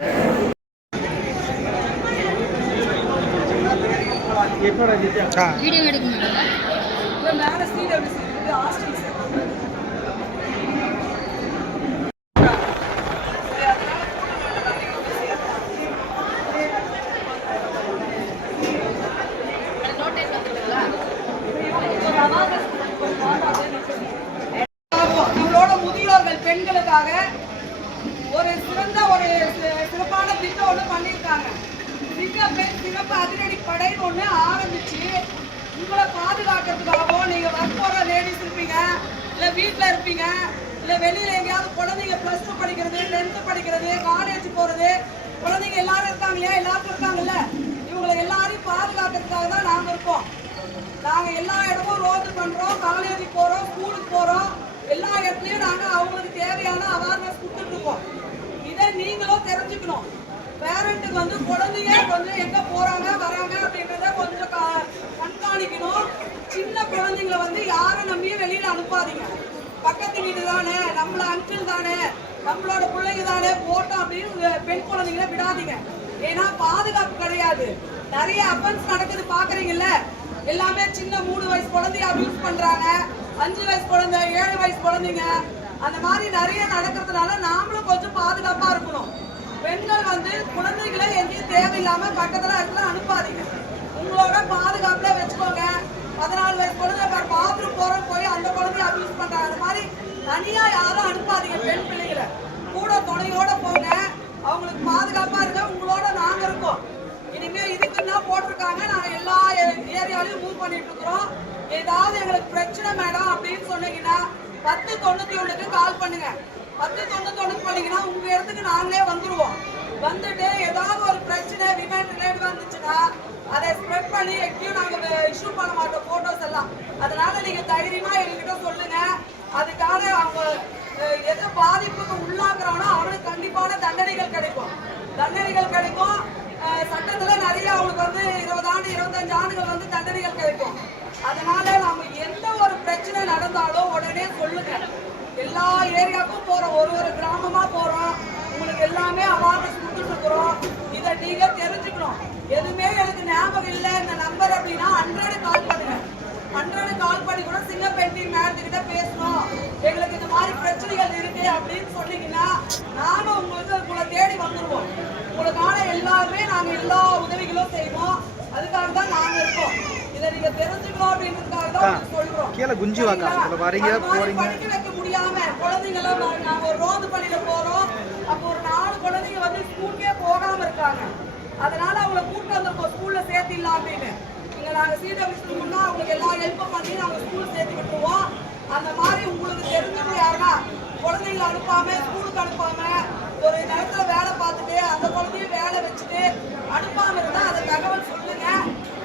Video எடுக்கணும். நம்மளோட முதியோர்கள் பெண்களுக்காக ஒரு சிறப்பான திட்டம் ஒன்று பண்ணியிருக்காங்க. சிறப்பு அதிரடி படைன்னு ஒன்று ஆரம்பிச்சு உங்களை பாதுகாக்கிறதுக்காகவோ, நீங்கள் ஒர்க் போகிற லேடிஸ் இருப்பீங்க, இல்லை வீட்டில் இருப்பீங்க, இல்லை வெளியில் எங்கேயாவது குழந்தைங்க +2 படிக்கிறது, 10th படிக்கிறது, காலேஜ் போகிறது குழந்தைங்க எல்லாரும் இருக்காங்க இல்லையா? எல்லாருக்கும் இருக்காங்கல்ல. இவங்களை எல்லாரையும் பாதுகாக்கிறதுக்காக தான் நாங்கள் இருக்கோம். நாங்கள் எல்லா இடமும் ரோடு பண்ணுறோம், காலேஜுக்கு போகிறோம், ஸ்கூலுக்கு போகிறோம். எல்லா இடத்துலையும் நாங்கள் அவங்களுக்கு தேவையான அவேர்னஸ் கொடுத்துட்ருக்கோம். இதை நீங்களும் தெரிஞ்சுக்கணும். பேரண்ட்டுக்கு வந்து குழந்தைங்க கொஞ்சம் எங்கே போகிறாங்க வராங்க அப்படின்றத கொஞ்சம் கண்காணிக்கணும். சின்ன குழந்தைங்களை வந்து யாரும் நம்பியும் வெளியில் அனுப்பாதீங்க. பக்கத்து வீடு தானே, நம்மள அங்கிள் தானே, நம்மளோட பிள்ளைங்க தானே போட்டோம் அப்படின்னு பெண் குழந்தைங்களை விடாதீங்க. ஏன்னா பாதுகாப்பு கிடையாது. நிறைய அஃபென்ஸ் நடக்குது பார்க்குறீங்கல்ல. எல்லாமே சின்ன 3 வயசு குழந்தைய அபியூஸ் பண்றாங்க, 5 வயசு குழந்தை, 7 வயசு குழந்தைங்க. அந்த மாதிரி நிறைய நடக்கிறதுனால நாமளும் கொஞ்சம் பாதுகாப்பா இருக்கணும். பெண்கள் வந்து குழந்தைகளை எங்கேயும் தேவையில்லாம பக்கத்துல இடத்துல அனுப்பாதீங்க. உங்களோட பாதுகாப்புல வச்சுக்கோங்க. 14 வயசு குழந்தை பாத்ரூம் போய் அந்த குழந்தைய அபியூஸ் பண்றாங்க. அந்த மாதிரி தனியா யாரும் அனுப்பாதீங்க. பெண் பிள்ளைகளை கூட துணையோட போங்க. அவங்களுக்கு பாதுகாப்பா இருக்க உங்களோட நாங்க இருக்கோம். இனிமே இதுக்குன்னா போட்டிருக்காங்க. நாங்க எல்லா ஏரியாலையும் மூவ் பண்ணிட்டு இருக்கிறோம். ஏதாவது எங்களுக்கு பிரச்சனை மேடம் அப்படின்னு சொன்னீங்கன்னா 1091க்கு கால் பண்ணுங்க. 1091 பண்ணீங்கன்னா உங்க இடத்துக்கு நாங்களே வந்துருவோம். வந்துட்டு ஏதாவது ஒரு பிரச்சனை விமன் ரிலேட்டட் வந்துச்சுன்னா அதை ஸ்ப்ரெட் பண்ணி எங்கேயும் நாங்க இஷ்யூ பண்ண மாட்டோம் போட்டோஸ் எல்லாம். அதனால நீங்க தைரியமா எங்ககிட்ட சொல்லுங்க. அதுக்காக அவங்க எது பாதிப்புக்கு உள்ளாக்குறானோ அவனுக்கு கண்டிப்பான தண்டனைகள் கிடைக்கும். சட்டத்துல நிறைய அவங்களுக்கு வந்து 20 ஆண்டு 25 ஆண்டுகள் வந்து தண்டனைகள் கிடைக்கும். அதனால நம்ம எந்த ஒரு பிரச்சனை நடந்தாலும் உடனே சொல்லுங்க. எல்லா ஏரியாவுக்கும் போறோம், ஒரு கிராமமா போறோம். உங்களுக்கு எல்லாமே அவேர்னஸ் கொடுத்துட்டு இருக்கிறோம். இதை நீங்க தெரிஞ்சுக்கணும். எதுவுமே எனக்கு ஞாபகம் இல்லை இந்த நம்பர் அப்படின்னா 100 கால் பண்ணுங்க. 100 கால் பண்ணி கூட சிங்கப்பெட்டி மேடத்துக்கிட்ட பேசணும், எங்களுக்கு இந்த மாதிரி பிரச்சனைகள் இருக்கு அப்படின்னு சொன்னீங்கன்னா நானும் உங்களை தேடி வந்துருவோம். உங்களுக்கான எல்லாருமே நாங்க எல்லா உதவிகளும் செய்வோம். அதுக்காக தான் நாங்க இருக்கோம். இதை நீங்க தெரிஞ்சுக்கணும் அப்படின்றதுக்காக தான் சொல்றோம். படிக்க வைக்க முடியாம குழந்தைங்களும் நாங்க ஒரு ரோந்து பள்ளியில போறோம். அப்போ ஒரு 4 குழந்தைங்க வந்து ஸ்கூலுக்கே போகாம இருக்காங்க. அதனால அவங்களை கூட்டு வந்திருக்கோம் ஸ்கூல்ல சேர்த்திடலாம் அப்படின்னு. இங்க நாங்க CWC முன்னா அவங்களுக்கு எல்லா ஹெல்ப்பும் பண்ணி நாங்க ஸ்கூல் சேர்த்து விட்டுருவோம். அந்த மாதிரி உங்களுக்கு தெரிஞ்சவங்க யாருன்னா குழந்தைங்களை அனுப்பாம ஸ்கூலுக்கு அனுப்பாம ஒரு நேரத்துல வேலை பார்த்துட்டு அந்த குழந்தையும் வேலை வச்சுட்டு அனுப்பாம இருந்தா அதை தகவல் சொல்லுங்க.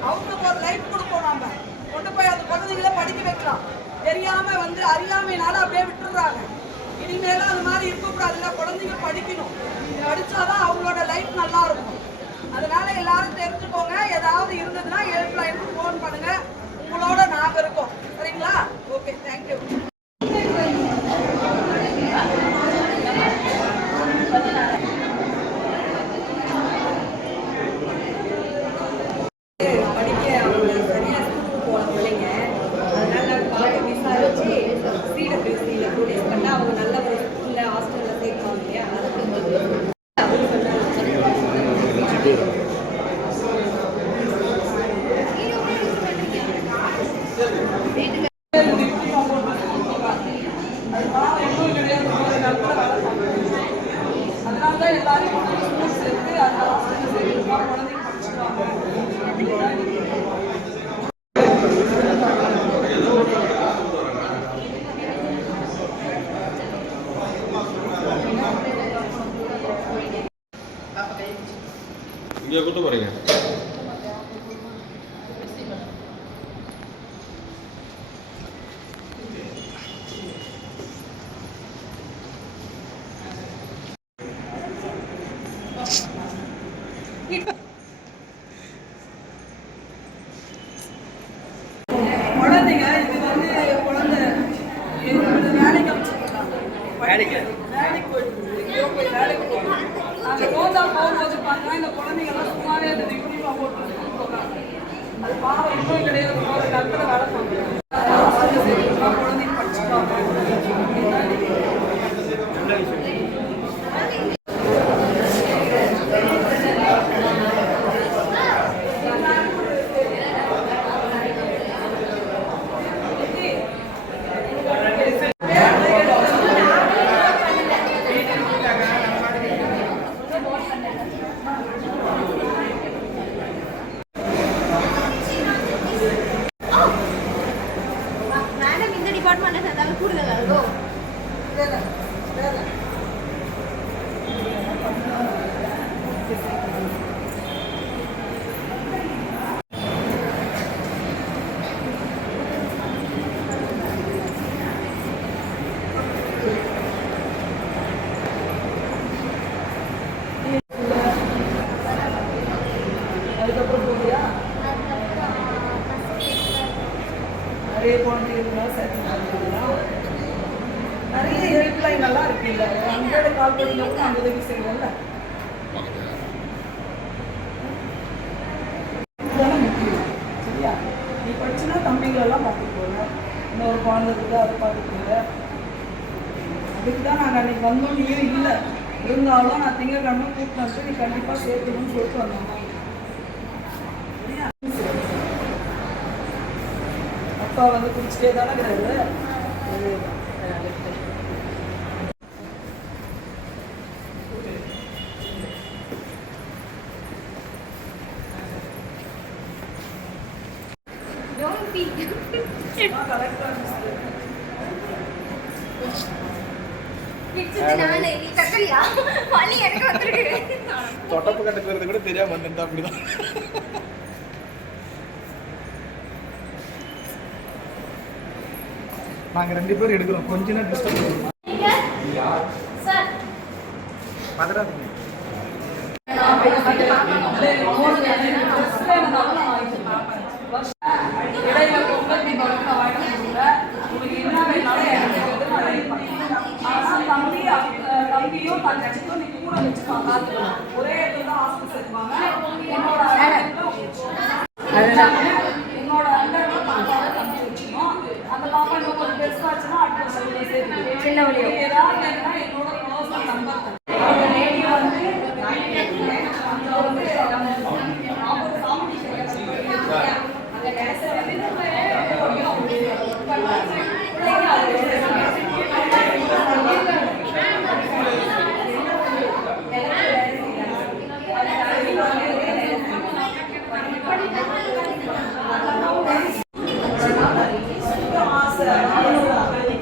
அவங்களுக்கு ஒரு லைஃப் கொடுப்போம். நம்ம கொண்டு போய் அந்த குழந்தைங்கள படிக்க வைக்கலாம். தெரியாம வந்து அறியாமையினால அப்படியே விட்டுடுறாங்க. இனிமேலும் அந்த மாதிரி இருக்கக்கூடாதுல்ல. குழந்தைங்க படிக்கணும். படிச்சாதான் அவங்களோட லைஃப் நல்லா இருக்கும். அதனால எல்லாரும் தெரிஞ்சுக்கோங்க. ஏதாவது இருந்ததுன்னா ஹெல்ப்லைனுக்கு ஃபோன் பண்ணுங்க. உங்களோட நாங்க இருக்கோம். சரிங்களா? Okay, thank you. அதனாலதான் எல்லாரும் சேர்த்து அந்த ஹாஸ்பிட்டல் குழந்தைங்க படிச்சுருவாங்க. இங்கே கூட்டு போறீங்க. குழந்தைங்க இது வந்து குழந்தை வேலைக்கு அமைச்சிருக்காங்க. வேலைக்கு போயிட்டு வேலைக்கு போயிட்டு அந்த ரோஜா போகும்போது பார்த்தா இந்த குழந்தைங்கெல்லாம் சும்மாவே அந்த யூனிஃபார்ம் போட்டு போகிறாங்க. அது பாவம் இன்னும் கிடையாது, ஒரு கருத்தில் வேலை பார்க்குறாங்க. குழந்தைங்க படிச்சுப்பாங்க. மேடம் இந்த டிபார்ட்மெண்ட்ல சேர்ந்தாலும் கூடுதலா இருக்கும். வேலை வேலை அதுக்கப்புறம் போறியா? நிறைய குழந்தைகள் சேர்த்துக்கலாம். நிறைய ஹெல்ப்லைன் எல்லாம் இருக்குல்ல, 100 கால் பண்ணிங்கன்னா நம்ம உதவி செய்வோம்ல. இதுதானே முக்கியம். சரியா? நீ படிச்சுன்னா தம்பிகளெல்லாம் பார்த்துட்டு போங்க, இன்னொரு குழந்தைக்கு அதை பார்த்துட்டு போங்க. அதுக்கு தான் நாங்கள் அன்னைக்கு வந்தோம், நீயும் இல்லை. இருந்தாலும் நான் திங்கக்கிழமை கூப்பிட்டு வந்து நீ கண்டிப்பாக சேர்க்கணும்னு சொல்லிட்டு வந்தோம். சரியா? அப்பா வந்து குடிச்சிட்டே தானே இருக்கிறாரு. Don't be. கிட்ஸ் நானே நீ தக்கறியா? வலி எனக்கு வந்துருக்கு. தொட்டப்பு கட்டுக்கிறது கூட தெரியாம வந்துட்டா அப்படிதான். நாங்க 2 பேரும் எடுக்கிறோம், கொஞ்ச நேரம் டிஸ்டர்ப் பண்ணுவோம். நீங்க சார் பதறாதீங்க. இடையில பொங்கல் தீபாவளிக்கு நான் வாங்கி கொடுக்குறேன். உங்களுக்கு என்ன வேணாலும் எனக்கு வந்து நான் ரெடி பண்ணிக்கிறேன். ஆனால் தம்பியும் தங்கச்சிக்கும் நீ கூட வச்சு பார்த்துக்கலாம். ஒரே இடத்துல தான் ஹாஸ்பிட்டல் சேர்ப்பாங்க. என்னோட அண்டர்ல பாப்பாவை தம்பி வச்சுக்கணும். அந்த பாப்பா இன்னும் கொஞ்சம் பெருசாச்சுன்னா அடுத்த வருஷம் சேர்த்து சின்ன வழி ஏதாவது வேணும்னா என்னோட பர்சனல் நம்பர் அந்த லேடி வந்து ஆசை